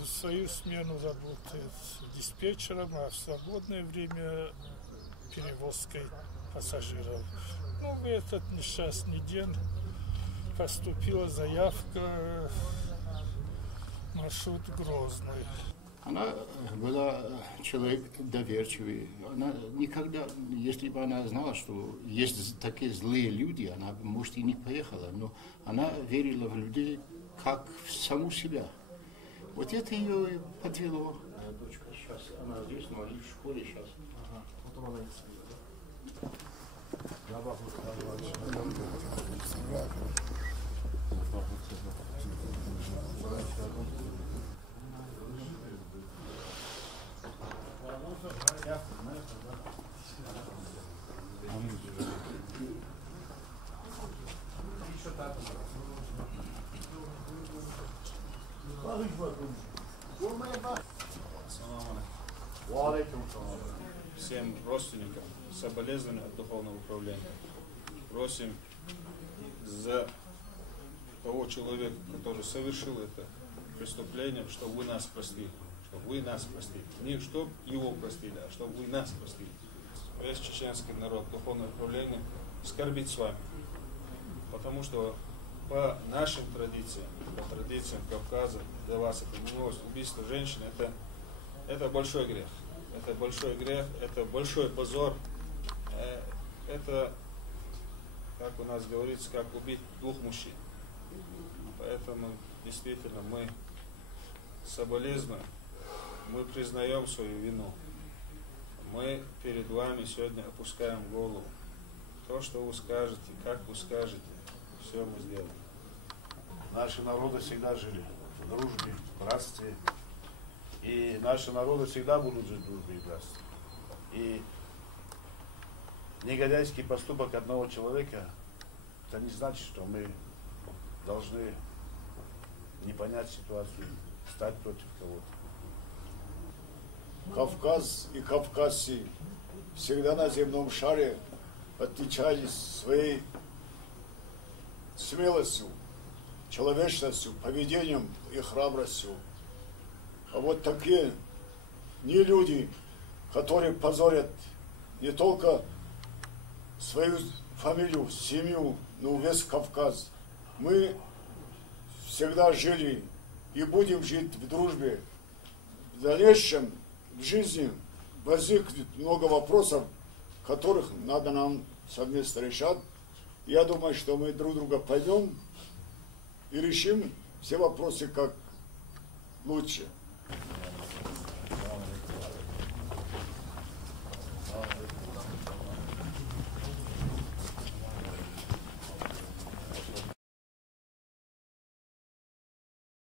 В свою смену работает диспетчером, а в свободное время перевозкой пассажиров. Ну, в этот несчастный день поступила заявка, маршрут Грозный. Она была человек доверчивый. Она никогда, если бы она знала, что есть такие злые люди, она, может, и не поехала, но она верила в людей, как в саму себя. Вот это ее и подвело. Дочка сейчас, она здесь, но она в школе сейчас. Всем родственникам соболезнования от Духовного управления. Просим за того человека, который совершил это преступление, чтобы вы нас простили. Чтобы вы нас простили. Не чтобы его простили, а чтобы вы нас простили. Весь чеченский народ, Духовное управление скорбит с вами. Потому что по нашим традициям, по традициям Кавказа, для вас это милость, убийство женщины, это большой грех. Это большой грех, это большой позор. Это, как у нас говорится, как убить двух мужчин. Поэтому действительно мы соболезнуем, мы признаем свою вину. Мы перед вами сегодня опускаем голову. То, что вы скажете, как вы скажете, все мы сделаем. Наши народы всегда жили в дружбе, в братстве. И наши народы всегда будут жить в дружбе и братстве. И негодяйский поступок одного человека, это не значит, что мы должны не понять ситуацию, стать против кого-то. Кавказ и кавказцы всегда на земном шаре отличались своей смелостью, человечностью, поведением и храбростью. А вот такие не люди, которые позорят не только свою фамилию, семью, но весь Кавказ. Мы всегда жили и будем жить в дружбе. В дальнейшем в жизни возникнет много вопросов, которых надо нам совместно решать. Я думаю, что мы друг друга поймем и решим все вопросы как лучше.